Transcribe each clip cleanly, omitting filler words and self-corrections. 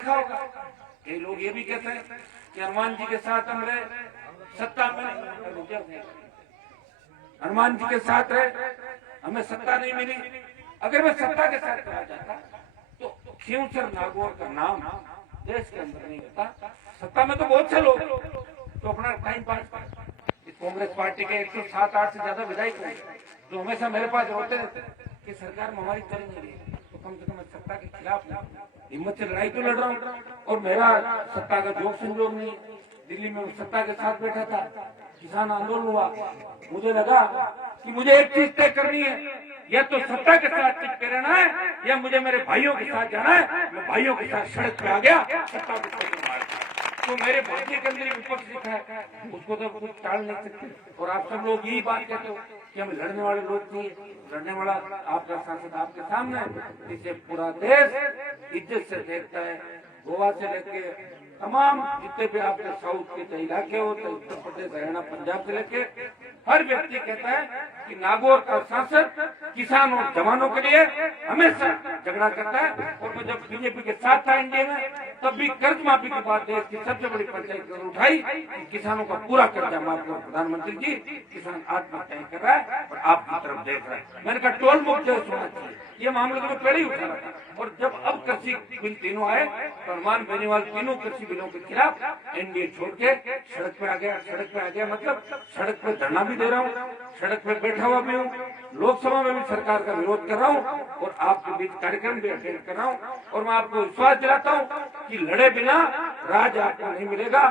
देखा होगा। कई लोग ये भी कहते हैं कि हनुमान जी के साथ हम रहे, सत्ता में हनुमान जी के साथ रहे, हमें सत्ता नहीं मिली। अगर मैं सत्ता के साथ रहा जाता तो खींवसर नागौर का नाम देश के अंदर नहीं होता। सत्ता में तो बहुत से लोग तो अपना टाइम पास, कांग्रेस पार्टी के 107-8 से ज्यादा विधायक हैं जो हमेशा मेरे पास होते रहते कि सरकार में हमारी चल नहीं रही, तो कम से कम सत्ता के खिलाफ हिम्मत से लड़ाई तो लड़ रहा हूँ। और मेरा सत्ता का जोग संजोग नहीं। दिल्ली में सत्ता के साथ बैठा था, किसान आंदोलन हुआ, मुझे लगा कि मुझे एक चीज तय करनी है, या तो सत्ता के साथ चिपके रहना है या मुझे मेरे भाइयों के साथ जाना है। मैं भाइयों के साथ सड़क पे आ गया, सत्ता को तो मेरे भाग्य के अंदर विपक्ष लिखा है, उसको तो कुछ टाल नहीं सकते। और आप सब लोग यही बात कहते हो कि हम लड़ने वाले लोग नहीं, लड़ने वाला आपका सांसद आपके सामने, इसे पूरा देश इज्जत से देखता है। गोवा से लेके तमाम जितने भी आपके साउथ के इलाके हो, तो उत्तर प्रदेश, हरियाणा, पंजाब से लेके हर व्यक्ति कहता है कि नागौर का सांसद किसान और जवानों के लिए हमेशा झगड़ा करता है। और मैं जब बीजेपी के साथ था इंडिया में, तब भी कर्ज माफी की बात देश की सबसे बड़ी पंचायत उठाई, किसानों का पूरा कर्जा माफ करो। प्रधानमंत्री जी, किसान आत्महत्याएं कर रहा है और आपकी तरफ देख रहा है। मैंने कहा टोल मुक्त देश होना चाहिए, ये मामले तो मैं पहले ही उठा रहा था। और जब अब कृषि बिल तीनों आए तो हनुमान बेनीवाल तीनों कृषि बिलों के खिलाफ एनडीए छोड़ के सड़क पे आ गया। सड़क पे आ गया मतलब सड़क पे धरना भी दे रहा हूँ, सड़क पे बैठा हुआ भी हूँ, लोकसभा में भी सरकार का विरोध कर रहा हूँ और आपके बीच कार्यक्रम भी अटेंड कर रहा हूँ। और मैं आपको विश्वास दिलाता हूँ कि लड़े बिना राज आपको नहीं मिलेगा,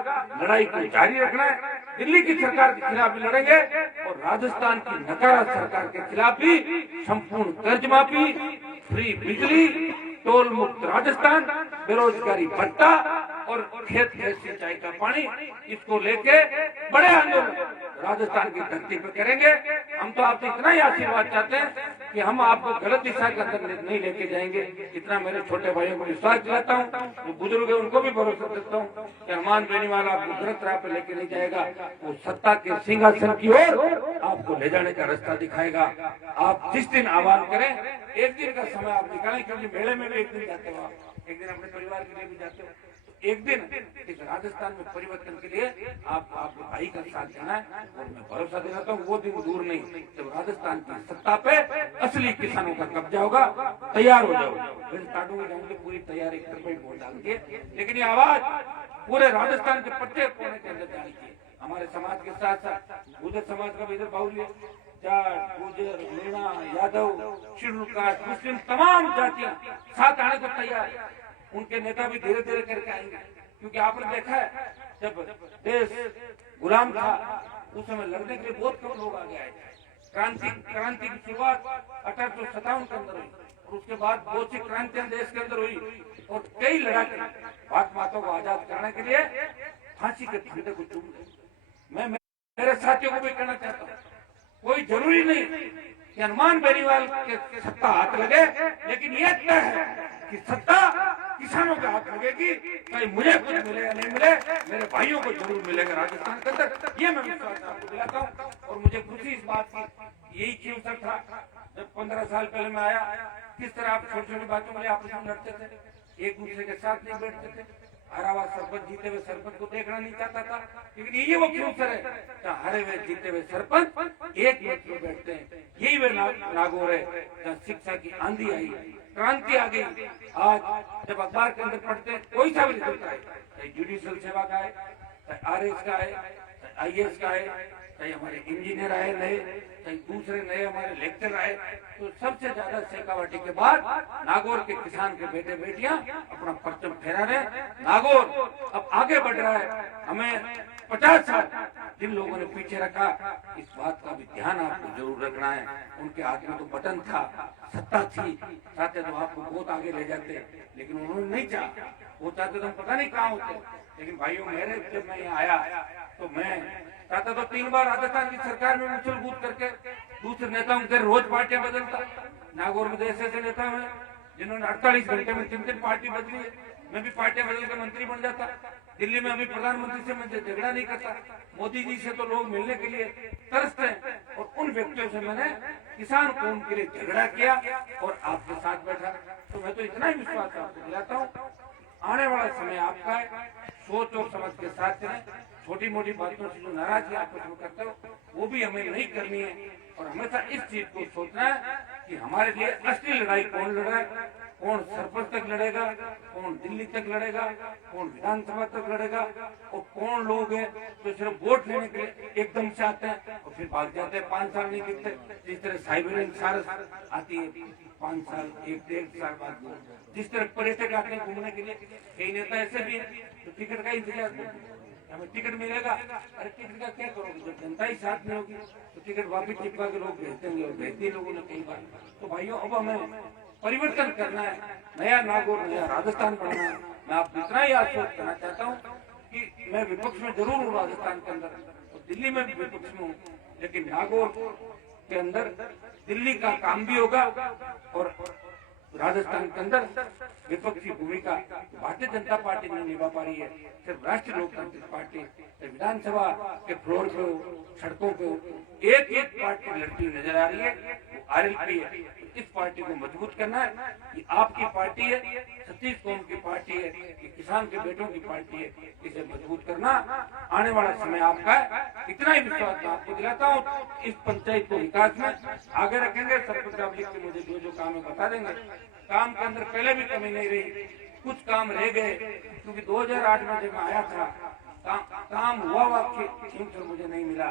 लड़ाई को जारी रखना है। दिल्ली की सरकार के खिलाफ भी लड़ेंगे और राजस्थान की नकारा सरकार के खिलाफ भी संपूर्ण कर्ज माफी, फ्री बिजली, टोल मुक्त राजस्थान, बेरोजगारी भत्ता और खेत खेत सिंचाई का पानी, इसको लेके बड़े आंदोलन राजस्थान की धरती पर करेंगे। हम तो आपसे इतना ही आशीर्वाद चाहते हैं कि हम आपको गलत दिशा के अंदर नहीं लेके जाएंगे। इतना मेरे छोटे भाइयों को विश्वास दिलाता हूँ, जो बुजुर्ग है उनको भी भरोसा देता हूँ कि हनुमान बेनीवाल आपको गलत राह पे लेके नहीं जाएगा। वो सत्ता के सिंहासन की ओर आपको ले जाने का रास्ता दिखाएगा। आप जिस दिन आह्वान करें, एक दिन का समय आप निकालें, क्योंकि मेले में भी एक दिन जाते हो, एक दिन अपने परिवार के लिए भी जाते हो, एक दिन इस राजस्थान में परिवर्तन के लिए आपको आपके भाई का साथ देना है। और मैं भरोसा दिलाता हूँ वो दिन दूर नहीं जब राजस्थान की सत्ता पे असली किसानों का कब्जा होगा। तैयार हो जाओ, फिर काटूंगे जाऊंगे पूरी तैयारी करके वोट डाल के, लेकिन ये आवाज पूरे राजस्थान के प्रत्येक कोने के अंदर जानी चाहिए। हमारे समाज के साथ साथ गुर्जर समाज का भी इधर बाहुल्य, जाट, गुर्जर, मीणा, यादव, शेड्यूल कास्ट, मुस्लिम तमाम जातियां साथ आने को तैयार है। उनके नेता भी धीरे धीरे करके आएंगे, क्योंकि आपने देखा है जब देश गुलाम था उस समय लड़ने के लिए बहुत कम लोग आगे आए। क्रांति की शुरुआत 1857 के अंदर हुई और उसके बाद बहुत सी क्रांतियां देश के अंदर हुई और कई लड़ाके भारत माता को आजाद करने के लिए फांसी के फंदे को चूम गए। मैं मेरे साथियों को भी कहना चाहता हूँ, कोई जरूरी नहीं कि हनुमान बेनीवाल के सत्ता हाथ लगे, लेकिन ये तय है कि सत्ता किसानों के हाथ लगेगी। चाहे मुझे कुछ मिले या नहीं मिले, मेरे भाइयों को जरूर मिलेगा राजस्थान के अंदर। ये मैं विश्वास आपको दिलाता हूँ। और मुझे खुशी इस बात की, यही क्यों था जब 15 साल पहले मैं आया, किस तरह आप छोटी छोटी बातों के लिए आपस में लड़ते थे, एक दूसरे के साथ नहीं बैठते थे। हारा हुआ सरपंच जीते हुए सरपंच को देखना नहीं चाहता था, लेकिन ये वो क्यों सर है, हारे हुए जीते हुए सरपंच एक मंच में बैठते हैं। यही वे नागौर है जहाँ शिक्षा की आंधी आई, क्रांति आ गई। आज जब अखबार के अंदर पढ़ते हैं, कोई सा भी रिजल्ट आए, चाहे जुडिशियल सेवा का है, चाहे आरएस का है, चाहे आईएएस का है, चाहे हमारे इंजीनियर आए नए, चाहे दूसरे नए हमारे लेक्चर आए, तो सबसे ज्यादा शेखावाटी के बाद नागौर के किसान के बेटे बेटियां अपना परचम फहरा रहे। नागौर अब आगे बढ़ रहा है। हमें 50 साल जिन लोगों ने पीछे रखा, इस बात का भी ध्यान आपको जरूर रखना है। उनके हाथ में तो बटन था, सत्ता थी, चाहते तो आपको बहुत आगे ले जाते, लेकिन उन्होंने नहीं चाहा। वो चाहते तो हम पता नहीं कहाँ होते। लेकिन भाइयों मेरे, जब मैं यहाँ आया तो मैं चाहता तो 3 बार राजस्थान की सरकार में उछल कूद करके दूसरे नेताओं के रोज पार्टियां बदलता। नागौर में ऐसे नेता हैं जिन्होंने 48 घंटे में 3 पार्टी बदली है। मैं भी पार्टियां बदल के मंत्री बन जाता। दिल्ली में अभी प्रधानमंत्री से मैं झगड़ा नहीं करता, मोदी जी से तो लोग मिलने के लिए तरसते हैं। और उन व्यक्तियों से मैंने किसान कौम के लिए झगड़ा किया और आपके साथ बैठा। तो मैं तो इतना ही विश्वास आपको दिलाता हूँ, आने आने वाला समय आपका है, सोच और समझ के साथ चलें। छोटी मोटी बातों से जो नाराजगी आपस में करते हो वो भी हमें नहीं करनी है, और हमेशा इस चीज को सोचना है कि हमारे लिए असली लड़ाई कौन लड़ रहा है, कौन सरपंच तक लड़ेगा, कौन दिल्ली तक लड़ेगा, कौन विधानसभा तक लड़ेगा, और कौन लोग हैं जो सिर्फ वोट लेने के लिए एकदम से आते हैं और फिर भाग जाते हैं, 5 साल नहीं गिरते। जिस तरह साइबेरियन सारस आती है 5 साल 1-1.5 साल बाद, जिस तरह पर्यटक आते हैं घूमने के लिए, कई नेता ऐसे भी है तो टिकट का इंतजार करते हैं, हमें टिकट मिलेगा, अरे टिकट का क्या करोगे जब जनता ही साथ में होगी तो टिकट वापिस चिपका के लोग भेज देंगे, और भेजते लोगों ने कई बार। तो भाइयों अब हमें परिवर्तन करना है, नया नागौर नया राजस्थान बनना है। मैं आपको इतना ही आश्वस्त करना चाहता हूँ कि मैं विपक्ष में जरूर हूँ राजस्थान के अंदर, और दिल्ली में भी विपक्ष में हूँ, लेकिन नागौर के अंदर दिल्ली का काम भी होगा और राजस्थान के अंदर विपक्षी भूमिका भारतीय जनता पार्टी नहीं निभा पा रही है। सिर्फ राष्ट्रीय लोकतांत्रिक पार्टी विधानसभा के फ्लोर पे, सड़कों पे एक एक पार्टी लड़ती हुई नजर आ रही है, वो आरएलपी है। इस पार्टी को मजबूत करना है, ये आपकी पार्टी है, छत्तीस कौम की पार्टी है, ये किसान के बेटों की पार्टी है, इसे मजबूत करना आने वाला समय आपका है। इतना ही विश्वास मैं आपको दिलाता हूँ। इस पंचायत को विकास में आगे रखेंगे, सब कुछ आप लिख के मुझे जो जो काम है बता देंगे। काम के अंदर पहले भी कमी नहीं रही, कुछ काम रह गए, क्योंकि 2008 में जब मैं आया था काम हुआ खींचर मुझे नहीं मिला।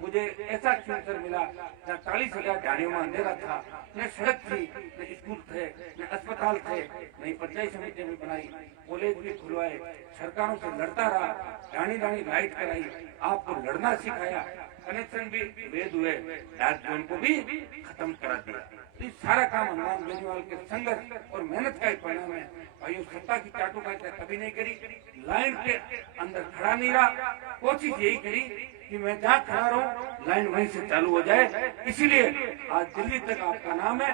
मुझे ऐसा खींचर मिला जहाँ 40,000 झाड़ियों में अंधेरा था, न सड़क थी, न स्कूल थे, न अस्पताल थे, नई पंचायत समिति भी बनाई, कॉलेज भी खुलवाए, सरकारों से लड़ता रहा, डाणी डाणी लाइट कराई, आपको लड़ना सिखाया, कनेक्शन भी भेद हुए, डाक जोन को भी खत्म करा दिया। तो सारा काम हनुमान बेनीवाल के संघर्ष और मेहनत का ही परिणाम है। भाइयों, सत्ता की चाटुकारिता कभी नहीं करी, लाइन के अंदर खड़ा नहीं रहा, कोशिश यही करी कि मैं जहाँ खड़ा रहूं लाइन वहीं से चालू हो जाए। इसीलिए आज दिल्ली तक आपका नाम है।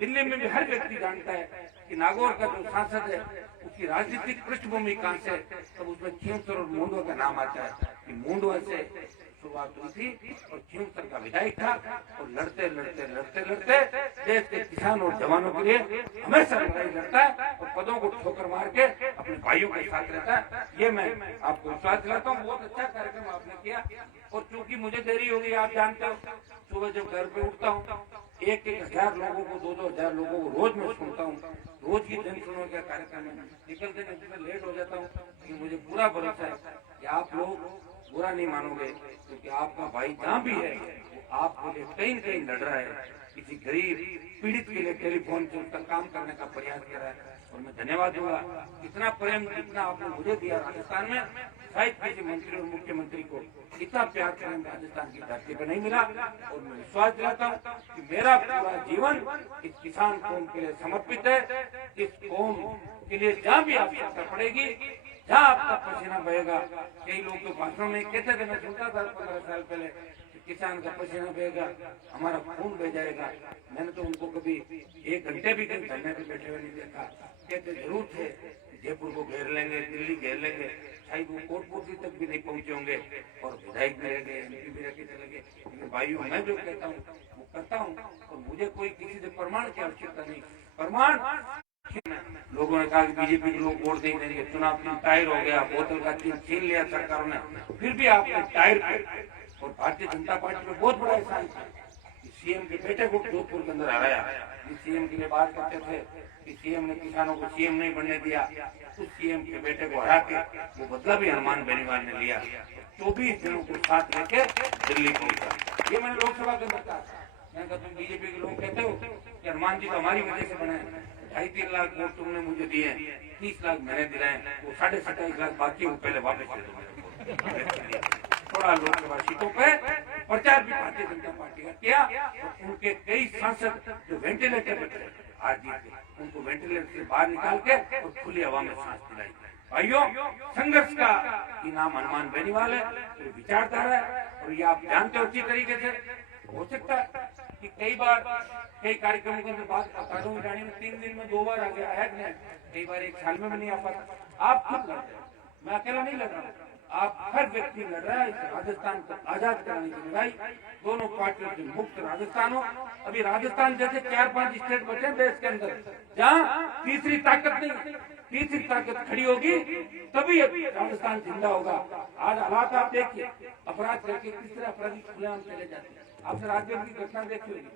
दिल्ली में भी हर व्यक्ति जानता है कि नागौर का जो सांसद है उसकी राजनीतिक पृष्ठभूमि कहाँ से, तब उसमें खींवसर और मुंडवा का नाम आता है कि मुंडवा से शुरुआत हुई थी और खींवसर का विधायक था, और लड़ते लड़ते लड़ते लड़ते देश के किसान और जवानों के लिए हमेशा लड़ाई लड़ता है और पदों को ठोकर मार के अपने भाइयों के साथ रहता है। ये मैं आपको विश्वास दिलाता हूँ। बहुत अच्छा कार्यक्रम आपने किया, और चूंकि मुझे देरी हो गई, आप जानते हो, सुबह जब घर पे उठता हूँ 1-1 हजार लोगों को, 2-2 हजार लोगों को रोज मैं सुनता हूँ, रोज की जन सुनो का कार्यक्रम में निकलते निकलते लेट हो जाता हूँ, लेकिन मुझे पूरा भरोसा है कि आप लोग बुरा नहीं मानोगे, क्योंकि आपका भाई जहाँ भी है वो आपके लिए कहीं न कहीं लड़ रहा है, किसी गरीब पीड़ित के लिए टेलीफोन से उसका काम करने का प्रयास कर रहा है। और मैं धन्यवाद दूंगा, इतना प्रेम जितना आपने मुझे दिया राजस्थान में, शायद किसी मंत्री और मुख्यमंत्री को इतना प्यार प्रेम राजस्थान की धरती पर नहीं मिला। और मैं विश्वास दिलाता हूँ कि मेरा पूरा जीवन इस किसान कौम के लिए समर्पित है। इस कौम के लिए जहाँ भी आवश्यकता पड़ेगी, जहाँ आपका पसीना बहेगा, कई लोग तो भाषणों में कहते थे, मैं सुनता था 15 साल पहले, किसान का पसीना बहेगा, हमारा खून बह जाएगा। मैंने तो उनको कभी 1 घंटे भी कहीं धरने पे बैठे हुए नहीं देखा। कहते जरूर थे जयपुर को घेर लेंगे, दिल्ली घेर लेंगे, शायद वो कोटपुतली तक भी नहीं पहुंचे होंगे, और विधायक भी रह गए, एमपी भी रह के चले गए। लेकिन भाइयों, मैं जो कहता हूँ वो करता हूँ, और मुझे कोई किसी से प्रमाण की आवश्यकता नहीं। प्रमाण लोगों ने कहा कि बीजेपी के लोग वोट नहीं देंगे, चुनाव की टायर हो गया, बोतल का छीन लिया सरकारों ने, फिर भी आपने टायर पे, और भारतीय जनता पार्टी में बहुत बड़ा एहसान था, सीएम के बेटे को जोधपुर के अंदर हराया। सीएम के लिए बात करते थे कि सीएम ने किसानों को सीएम नहीं बनने दिया, उस सीएम के बेटे को हरा के वो बदला भी हनुमान बेनीवाल ने लिया। 24 दिनों को साथ लेके दिल्ली पहुंचा। ये मैंने लोकसभा के अंदर कहा, मैंने कहा तुम बीजेपी के लोग कहते हो कि हनुमान जी तो हमारी वजह से बने, 2.5-3 लाख वोट तुमने मुझे दिए, 30 लाख मैंने दिलाए, वो 27.5 लाख बाकी वो पहले वापस दे दो। थोड़ा लोकसभा सीटों पे प्रचार भी भारतीय जनता पार्टी का किया, तो उनके कई सांसद जो वेंटिलेटर पे थे आज जीत गए, उनको वेंटिलेटर से बाहर निकाल के और खुली हवा में सांस दिलाई। भाइयों, संघर्ष का इनाम हनुमान बेनीवाल है, तो विचारधारा है, और ये आप जानते हो अच्छी तरीके से। हो सकता है कि कई बार कई कार्यक्रमों के अंदर बात अकादों में जाने में 3 दिन में 2 बार आगे आया नहीं, कई बार 1 साल में भी नहीं आ पाता। आप खुद लड़ते हो, मैं अकेला नहीं लड़ रहा, आप हर व्यक्ति लड़ रहा है इस राजस्थान को आजाद कराने की लड़ाई, दोनों पार्टियों से मुक्त राजस्थान हो। अभी राजस्थान जैसे 4-5 स्टेट बचे देश के अंदर जहाँ तीसरी ताकत नहीं, तीसरी ताकत खड़ी होगी तभी राजस्थान जिंदा होगा। आज हालात आप देखिए, अपराध करके किस तरह अपराधी खुलेआम चले जाते हैं। आपने राजगढ़ की घटना देखी होगी,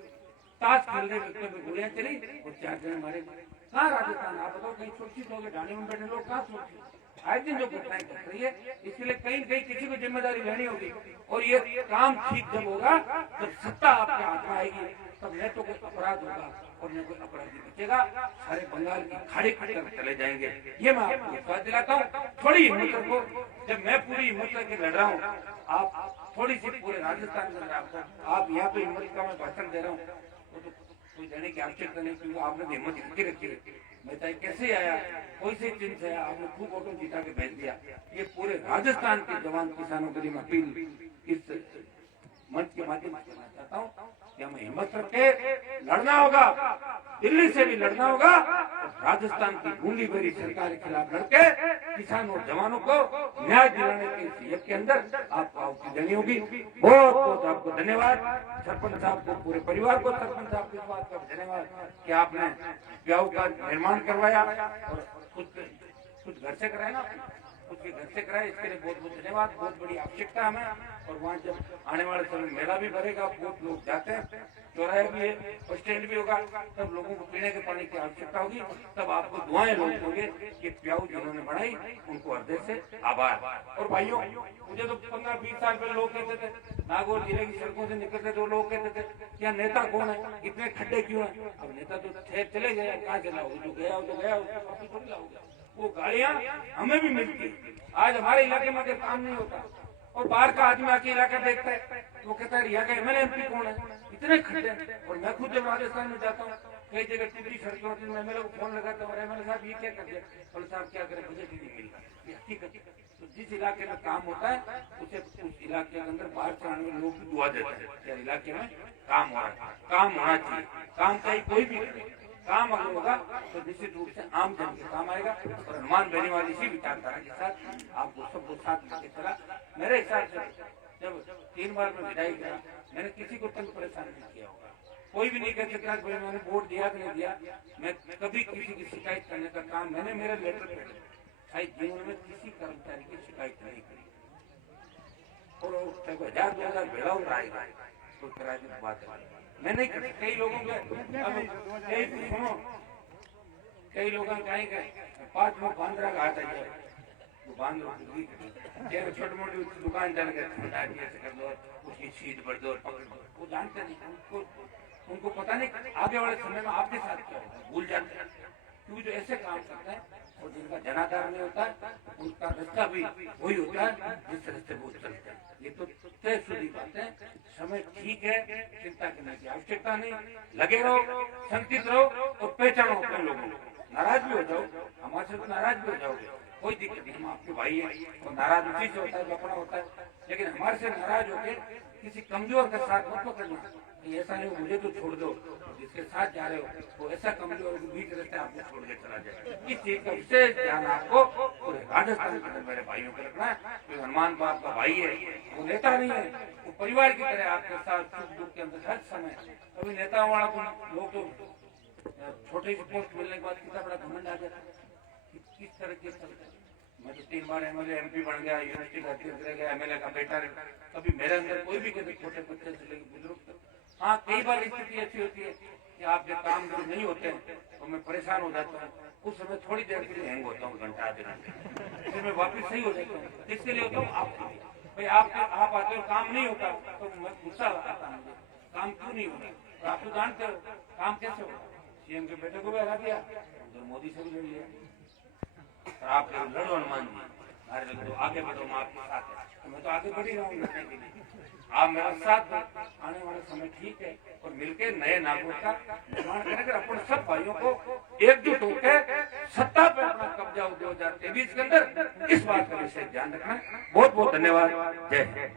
ताश खेलने व्यक्तियों में गोलियां चली और 4 जने मारे। कहाँ राजस्थान? आप बताओ, कहीं सुरक्षित हो गए? ढाणी में बैठे लोग कहाँ सुरक्षित? आए दिन जो घटनाएं घट रही है, इसलिए कहीं कहीं किसी को जिम्मेदारी लेनी होगी। और ये काम ठीक जब होगा, जब सत्ता आपके हाथ में आएगी, तब न तो कोई अपराध होगा और न कोई अपराधी बचेगा। सारे बंगाल की खाड़ी की तरफ चले जाएंगे। ये मैं आपको विश्वास दिलाता हूँ। थोड़ी हिम्मत रखो, जब मैं पूरी हिम्मत लेके लड़ रहा हूँ, आप थोड़ी सी पूरे राजस्थान में आप यहाँ पे हिम्मत का मैं भाषण दे रहा हूँ, तो कोई देने की आवश्यकता नहीं, क्योंकि आपने हिम्मत रखी रखी है। मैं चाहे कैसे आया, कोई से चिन्ह से आया, आपने खूब ऑटो जीता के भेज दिया। ये पूरे राजस्थान के जवान किसानों के लिए मैं अपील इस मंच के माध्यम से करना चाहता हूँ कि हमें हिम्मत रख के लड़ना होगा, दिल्ली से भी लड़ना होगा, और राजस्थान की गूंगी भरी सरकार के खिलाफ लड़के किसानों और जवानों को न्याय दिलाने के इस यज्ञ के अंदर आपको आहुति देनी होगी। बहुत बहुत आपको धन्यवाद, सरपंच साहब को, पूरे परिवार को, सरपंच साहब को इस बात का धन्यवाद कि आपने ब्याह का निर्माण करवाया और कुछ घर से कराया ना, उसके घर से कराए, इसके लिए बहुत बहुत धन्यवाद। बहुत बड़ी आवश्यकता हमें, और वहाँ जब आने वाले समय मेला भी भरेगा, बहुत लोग जाते हैं, चौराहे भी है, बस स्टैंड भी होगा, तब लोगों को पीने के पानी की आवश्यकता होगी, तब आपको दुआएं लोग होंगे कि प्याऊ जिन्होंने बढ़ाई उनको हृदय से आभार। और भाइयों, मुझे तो 15-20 साल पहले लोग कहते थे, नागौर जिले की सड़कों से निकलते तो लोग कहते थे क्या नेता कौन है, इतने खड्डे क्यों है? अब नेता तो चले गए, कहाँ चला हो, जो गया हो तो गया, उसको थोड़ी लाओगे। वो गाड़ियां हमें भी मिलती। आज हमारे इलाके में काम नहीं होता, और बाहर का आदमी आके इलाका देखता है, वो कहता है यहाँ का एमएलए एमपी कौन है, इतने खड्डे। और मैं खुद जब राजस्थान में जाता हूँ, कई जगह टिप्पणी सड़कें होती है, एमएलए को फोन लगाता हूँ, एमएलए साहब ये क्या कर दिया, बोले साहब क्या करें, बजट ही नहीं मिलता। ये हकीकत। तो जिस इलाके में काम होता है उसे उस इलाके के अंदर बाहर से आने वाले लोग भी दुआ देते हैं, या इलाके में काम हो रहा है, काम होना चाहिए। काम चाहिए कोई भी काम अगर होगा तो निश्चित रूप से आम जन के काम आएगा। और हनुमान बेनीवाल इसी विचारधारा के साथ आपको सबको साथ लेके चला। मेरे हिसाब से जब 3 बार मैं विदाई किया, मैंने किसी को तंग परेशान नहीं किया होगा। कोई भी नहीं कह सकता कि मैंने वोट दिया कि नहीं दिया। मैं कभी किसी की शिकायत करने का काम, मैंने मेरे लेटर पे शायद जीवन में किसी कर्मचारी की शिकायत नहीं करी। और 1000-2000 भेड़ा हो रहा है तो करा दी बात है, मैं नहीं कर। कई लोगों के सुनो, कई लोग कहीं गए 5 में 15 का आता है, दुकान छोटी मोटी दुकान चल गए, कर दो, उसकी सीट बढ़ दो, वो जानते नहीं, उनको पता नहीं आगे वाले समय में आपके साथ क्या होगा, भूल जाते हैं। क्योंकि जो ऐसे काम करते हैं और जिनका जनाधार नहीं होता उनका रास्ता भी वही होता है जिस रास्ते वो चलते हैं। ये तो तय शुद्धि बात है। समय ठीक है, चिंता करने की आवश्यकता नहीं। लगे रहो, संकित रहो और पहचानो अपने लोगों को। नाराज भी हो जाओ, हमारे से तो नाराज भी हो जाओगे, कोई दिक्कत नहीं, हम आपके भाई हैं। और नाराज उसी से होता है जो अपना होता है, लेकिन हमारे से नाराज होके किसी कमजोर के साथ मत पकड़ना। ऐसा नहीं मुझे तो छोड़ दो, जिसके साथ जा रहे हो वो ऐसा कमजोर बीच रहते आपको छोड़ के चला जाए। इस चीज का विशेष ध्यान आपको पूरे राजस्थान के अंदर मेरे भाइयों को रखना है। तो हनुमान बाप का भाई है, वो नेता नहीं है, वो परिवार की तरह आपके साथ सुख दुख के अंदर हर समय। कभी नेताओं वाला तो लोग तो छोटे से पोस्ट मिलने के बाद कितना बड़ा घमंड आ जाता है, किस तरह के चलते। मैं तो 3 बार एमएलए एमपी बन गया, यूनिवर्सिटी का अध्यक्ष रह गया, एमएलए का बेटा रह। कभी मेरे अंदर कोई भी कहते छोटे बच्चे से लेकर बुजुर्ग तक। हाँ, कई बार स्थिति ऐसी होती है कि आपके काम जो नहीं होते तो मैं परेशान हो जाता हूँ। उस समय थोड़ी देर के लिए हैंग होता हूँ, घंटा आधे घंटे, फिर मैं वापस सही हो जाता हूँ। इसके लिए होता हूँ आपके लिए, भाई आप आते हो काम नहीं होता तो मैं गुस्सा आता हूँ, काम क्यों नहीं होता। आप तो जानते हो काम कैसे होगा। सीएम के बेटे को भी हरा दिया, उधर मोदी से भी लड़ लिया। आप लड़ो हनुमान जी, अरे तो आगे बढ़ो, मैं आपके साथ है। तो मैं तो आगे बढ़ ही रहा हूँ लड़ने के लिए। आप मेरा साथ आने वाला समय ठीक है और मिलकर नए नागौर का निर्माण करेंगे। अपन सब भाइयों को एकजुट होकर सत्ता पे अपना कब्जा हो 2023 के अंदर, इस बात का विशेष ध्यान रखना। बहुत बहुत धन्यवाद। जय हिंद।